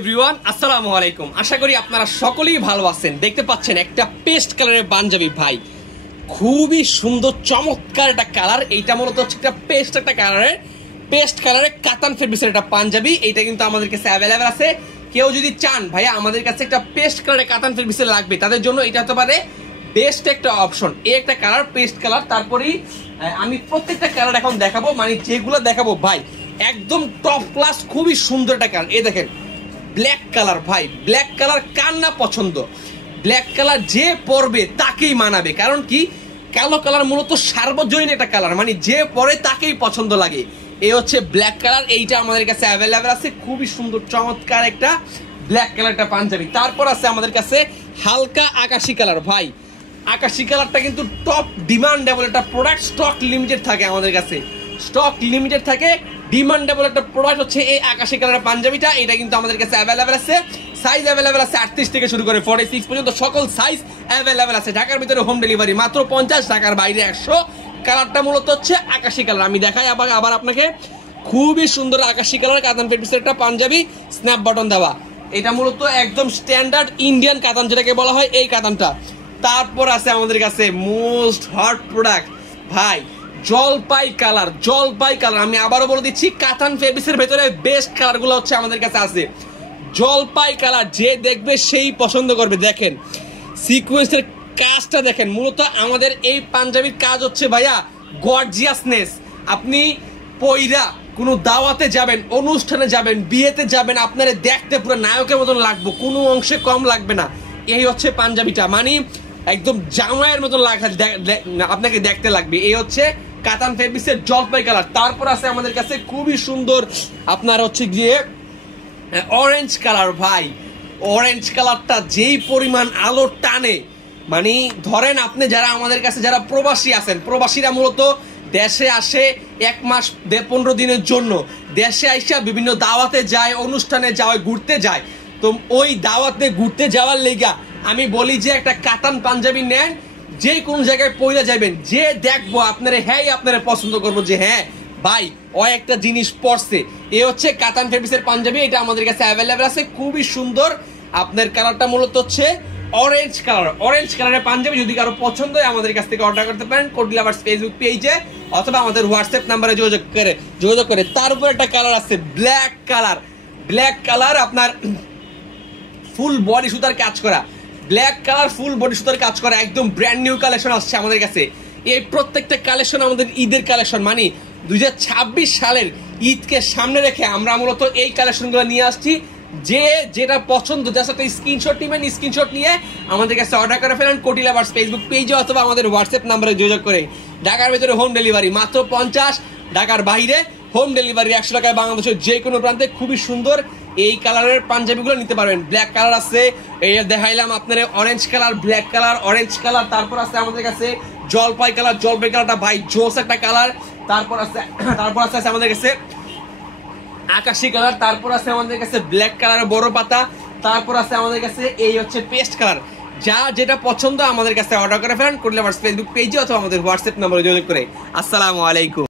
Everyone আসসালামু আলাইকুম। আশা করি আপনারা সকলেই ভালো আছেন। দেখতে পাচ্ছেন একটা পেস্ট কালারের পাঞ্জাবি ভাই, খুবই সুন্দর চমৎকার একটা কালার। এইটা মূলত হচ্ছে একটা পেস্ট কালারের কাতান ফেব্রিক্সের একটা পাঞ্জাবি। এইটা কিন্তু আমাদের কাছে অ্যাভেলেবেল আছে। কেউ যদি চান ভাইয়া আমাদের কাছে একটা পেস্ট কালারের কাতান ফেব্রিক্সের লাগবে, তাদের জন্য এটা হতে পারে বেস্ট একটা অপশন। এই একটা কালার পেস্ট কালার। তারপরেই আমি প্রত্যেকটা কালার এখন দেখাবো, মানে যেগুলো দেখাবো ভাই একদম টপ ক্লাস, খুবই সুন্দর একটা কালার। এই দেখেন ব্ল্যাক কালার ভাই, ব্ল্যাক কালার কার না পছন্দ? ব্ল্যাক কালার যে পরবে তাকেই মানাবে, কারণ কি কালো কালার মূলত সার্বজনীন একটা কালার, মানে যে পরে তাকেই পছন্দ লাগে। এই হচ্ছে ব্ল্যাক কালার, এইটা আমাদের কাছে অ্যাভেলেবেল আছে। খুবই সুন্দর চমৎকার একটা ব্ল্যাক কালারটা পাঞ্জাবি। তারপর আছে আমাদের কাছে হালকা আকাশি কালার ভাই। আকাশি কালারটা কিন্তু টপ ডিমান্ডেবল একটা প্রোডাক্ট, স্টক লিমিটেড থাকে আমাদের কাছে, স্টক লিমিটেড থাকে। ডিমান্ডেবল একটা প্রোডাক্ট হচ্ছে এই আকাশি কালারের পাঞ্জাবিটা। এটা কিন্তু আমাদের কাছে অ্যাভেলেবেল আছে। সাইজ অ্যাভেলেবেল আছে 38 থেকে শুরু করে 46 পর্যন্ত সকল সাইজ অ্যাভেলেবেল আছে। ঢাকার ভিতরে হোম ডেলিভারি মাত্র 50, ঢাকার বাইরে 100। কালারটা মূলত হচ্ছে আকাশি কালার। আমি দেখাই আবার আপনাকে, খুবই সুন্দর আকাশি কালার কাতান ফেব্রিক্সের একটা পাঞ্জাবি, স্ন্যাপ বাটন দেওয়া। এটা মূলত একদম স্ট্যান্ডার্ড ইন্ডিয়ান কাতান যেটাকে বলা হয়, এই কাতানটা। তারপর আছে আমাদের কাছে মোস্ট হট প্রোডাক্ট ভাই, জলপাই কালার। আমি আবারও বলে দিচ্ছি, কাতান ফেব্রিক্সের ভেতরে বেস্ট কালারগুলো হচ্ছে আমাদের কাছে আছে। জলপাই কালার যে দেখবে সেই পছন্দ করবে। দেখেন সিকোয়েন্সের কাজটা দেখেন। মূলত আমাদের এই পাঞ্জাবির কাজ হচ্ছে ভাইয়া গর্জিয়াসনেস। আপনি পয়রা কোনো দাওয়াতে যাবেন, অনুষ্ঠানে যাবেন, বিয়েতে যাবেন, আপনারা দেখতে পুরো নায়কের মতন লাগবে, কোনো অংশে কম লাগবে না। এই হচ্ছে পাঞ্জাবিটা, মানে একদম জামাইয়ের মতন আপনাকে দেখতে লাগবে। এই হচ্ছে কাতান ফেব্রিক্সের জলপাই কালার। তারপর আছে আমাদের কাছে খুবই সুন্দর আপনার হচ্ছে গিয়ে অরেঞ্জ কালার ভাই। অরেঞ্জ কালারটা যেই পরিমাণ আলো টানে, মানে ধরেন আপনি যারা আমাদের কাছে যারা প্রবাসী আছেন, প্রবাসীরা মূলত দেশে আসে 1 মাস 15 দিনের জন্য, দেশে আইসা বিভিন্ন দাওয়াতে যায়, অনুষ্ঠানে যায়, ঘুরতে যায়। তো ওই দাওয়াতে ঘুরতে যাওয়ার লেগা আমি বলি যে একটা কাতান পাঞ্জাবি নেন, যে কোন জায়গায় পয়লা যাবেন, যে দেখবো আপনারা হ্যাঁ আপনারা পছন্দ করবো যে হ্যাঁ ভাই ও একটা জিনিস পরছে। এ হচ্ছে কাতান ফেব্রিক্সের পাঞ্জাবি। এটা আমাদের কাছে অ্যাভেলেবেল আছে, খুবই সুন্দর। আপনার কালারটা মূলত হচ্ছে অরেঞ্জ কালার। অরেঞ্জ কালারের পাঞ্জাবি যদি কারো পছন্দ হয় আমাদের কাছ থেকে অর্ডার করতে পারেন কোড লাভার্স ফেসবুক পেজে, অথবা আমাদের হোয়াটসঅ্যাপ নাম্বারে যোগাযোগ করে। তার উপর একটা কালার আছে ব্ল্যাক কালার। ব্ল্যাক কালার আপনার ফুল বডি সুতার কাজ করা, ব্ল্যাক কালার ফুল বডি সুতার কাজ করা, একদম ব্র্যান্ড নিউ কালেকশন আসছে আমাদের কাছে। এই প্রত্যেকটা কালেকশন আমাদের ঈদের কালেকশন, মানে 2026 সালের ঈদকে সামনে রেখে আমরা মূলত এই কালেকশনগুলো নিয়ে আসছি। যে যেটা পছন্দ জাস্ট একটা স্ক্রিনশট নেবেন, স্ক্রিনশট নিয়ে আমাদের কাছে অর্ডার করে ফেলেন কোটি লাভার্স ফেসবুক পেজে, অথবা আমাদের হোয়াটসঅ্যাপ নাম্বারে যোগাযোগ করে। ঢাকার ভিতরে হোম ডেলিভারি মাত্র 50, ঢাকার বাইরে হোম ডেলিভারি 100 টাকায় বাংলাদেশের যে কোনো প্রান্তে। খুবই সুন্দর এই কালারের পাঞ্জাবিগুলো নিতে পারবেন। ব্ল্যাক কালার আছে, এই দেখাইলাম আপনার orange colour, black colour, orange colour. তারপর আছে আমাদের কাছে জলপাই কালার। জলপাই কালারটা ভাই জোস একটা কালার। তারপর আছে আমাদের কাছে আকাশি কালার। তারপর আছে আমাদের কাছে ব্ল্যাক কালার বড় পাতা। তারপর আছে আমাদের কাছে এই হচ্ছে পেস্ট কালার। যা যেটা পছন্দ আমাদের কাছে অর্ডার করে ফেলেন কোড লাভার্স ফেসবুক পেজে, অথবা আমাদের হোয়াটসঅ্যাপ নম্বরে যোগাযোগ করে। আসসালামু আলাইকুম।